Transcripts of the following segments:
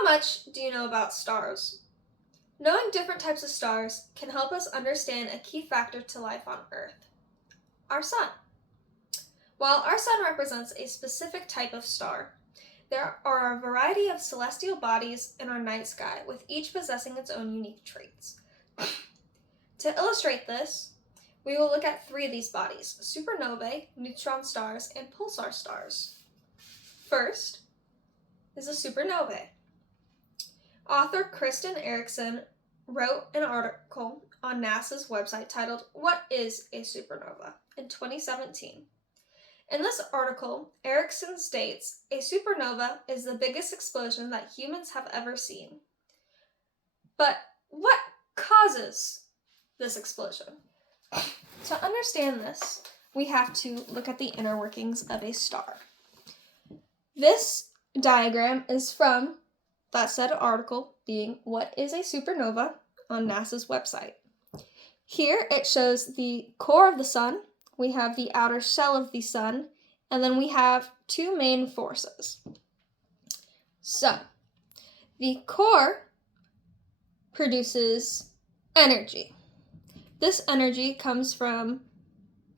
How much do you know about stars? Knowing different types of stars can help us understand a key factor to life on Earth: our sun. While our sun represents a specific type of star, there are a variety of celestial bodies in our night sky, with each possessing its own unique traits. To illustrate this, we will look at 3 of these bodies: supernovae, neutron stars, and pulsar stars. First is a supernovae. Author Kristen Erickson wrote an article on NASA's website titled "What is a Supernova?" in 2017. In this article, Erickson states a supernova is the biggest explosion that humans have ever seen. But what causes this explosion? To understand this, we have to look at the inner workings of a star. This diagram is from that said article, being "What is a Supernova?" on NASA's website. Here it shows the core of the sun, we have the outer shell of the sun, and then we have 2 main forces. So, the core produces energy. This energy comes from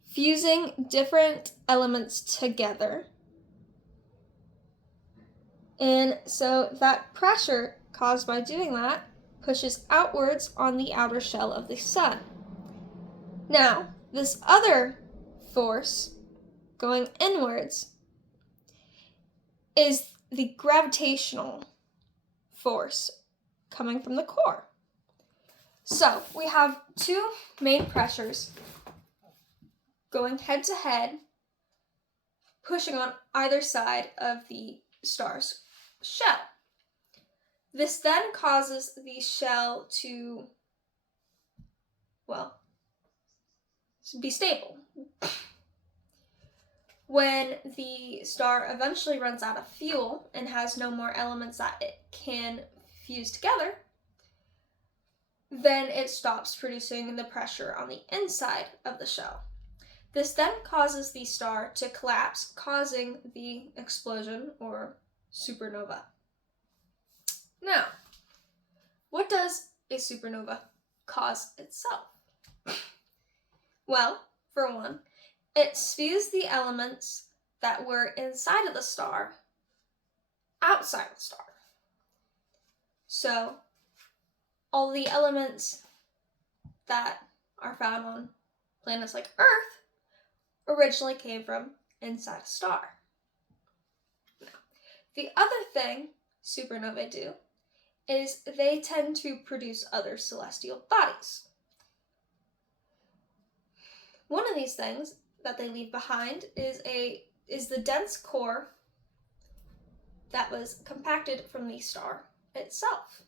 fusing different elements together. And so that pressure caused by doing that pushes outwards on the outer shell of the sun. Now, this other force going inwards is the gravitational force coming from the core. So we have 2 main pressures going head to head, pushing on either side of the star's shell. This then causes the shell to, be stable. When the star eventually runs out of fuel and has no more elements that it can fuse together, then it stops producing the pressure on the inside of the shell. This then causes the star to collapse, causing the explosion or supernova. Now, what does a supernova cause itself? Well, for one, it spews the elements that were inside of the star outside the star. So, all the elements that are found on planets like Earth originally came from inside a star. Now, the other thing supernovae do is they tend to produce other celestial bodies. One of these things that they leave behind is the dense core that was compacted from the star itself.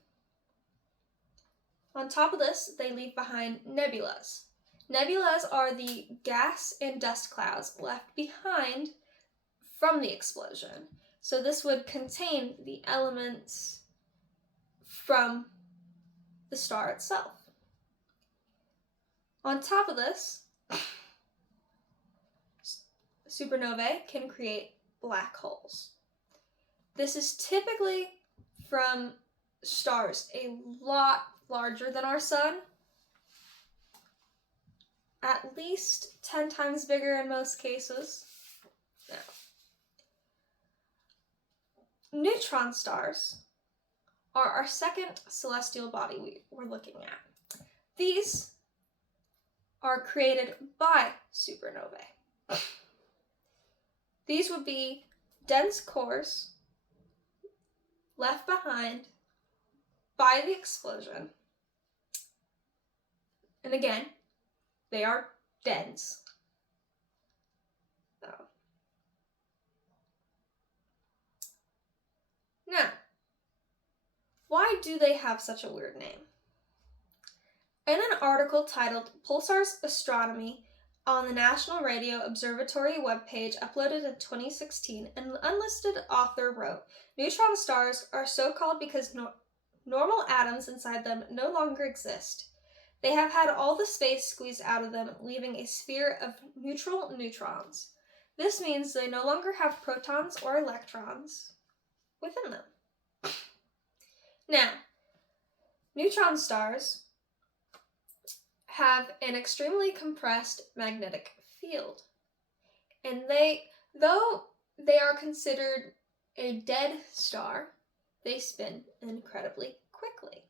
On top of this, they leave behind nebulas. Nebulas are the gas and dust clouds left behind from the explosion. So this would contain the elements from the star itself. On top of this, supernovae can create black holes. This is typically from stars a lot larger than our sun, at least 10 times bigger in most cases. Now, neutron stars are our second celestial body we're looking at. These are created by supernovae. These would be dense cores left behind by the explosion. And again, they are dense. So. Now, why do they have such a weird name? In an article titled "Pulsar's Astronomy" on the National Radio Observatory webpage uploaded in 2016, an unlisted author wrote, "Neutron stars are so called because normal atoms inside them no longer exist. They have had all the space squeezed out of them, leaving a sphere of neutral neutrons. This means they no longer have protons or electrons within them." Now, neutron stars have an extremely compressed magnetic field, and though they are considered a dead star, they spin incredibly quickly.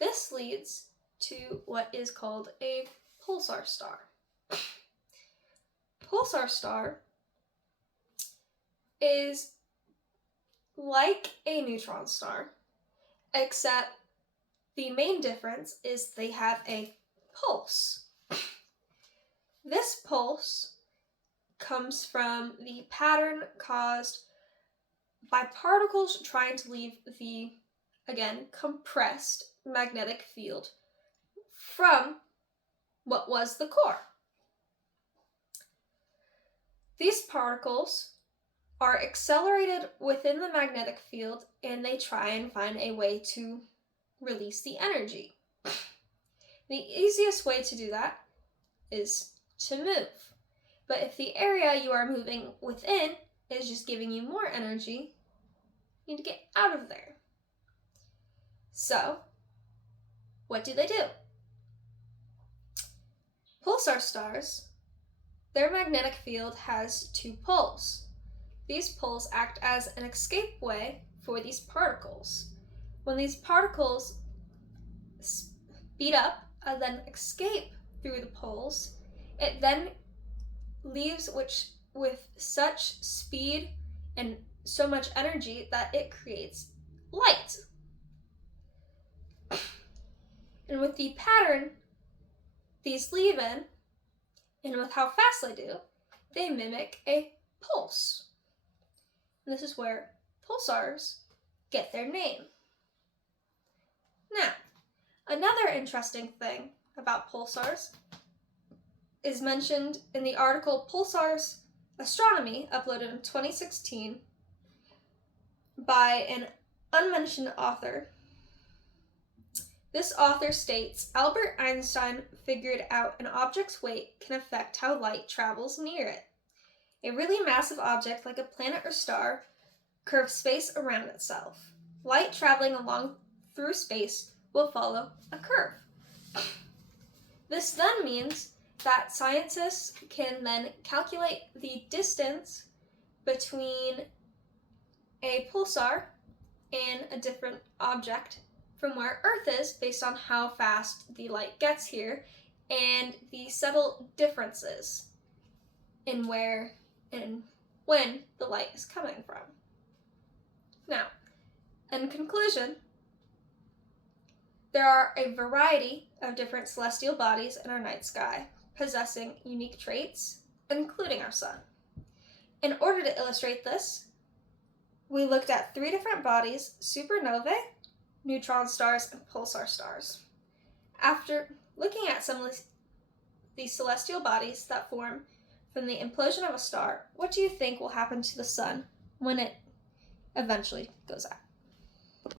This leads to what is called a pulsar star. Pulsar star is like a neutron star, except the main difference is they have a pulse. This pulse comes from the pattern caused by particles trying to leave the, again, compressed magnetic field from what was the core. These particles are accelerated within the magnetic field, and they try and find a way to release the energy. The easiest way to do that is to move. But if the area you are moving within is just giving you more energy, you need to get out of there. So, what do? Pulsar stars, their magnetic field has two poles. These poles act as an escape way for these particles. When these particles speed up and then escape through the poles, it then leaves with such speed and so much energy that it creates light. And with the pattern these leave in, and with how fast they do, they mimic a pulse. And this is where pulsars get their name. Now, another interesting thing about pulsars is mentioned in the article Pulsars Astronomy, uploaded in 2016 by an unmentioned author. This author states, Albert Einstein figured out an object's weight can affect how light travels near it. A really massive object like a planet or star curves space around itself. Light traveling along through space will follow a curve. This then means that scientists can then calculate the distance between a pulsar and a different object from where Earth is based on how fast the light gets here and the subtle differences in where and when the light is coming from. Now, in conclusion, there are a variety of different celestial bodies in our night sky, possessing unique traits, including our sun. In order to illustrate this, we looked at 3 different bodies: supernovae, neutron stars, and pulsar stars. After looking at some of these celestial bodies that form from the implosion of a star, what do you think will happen to the sun when it eventually goes out?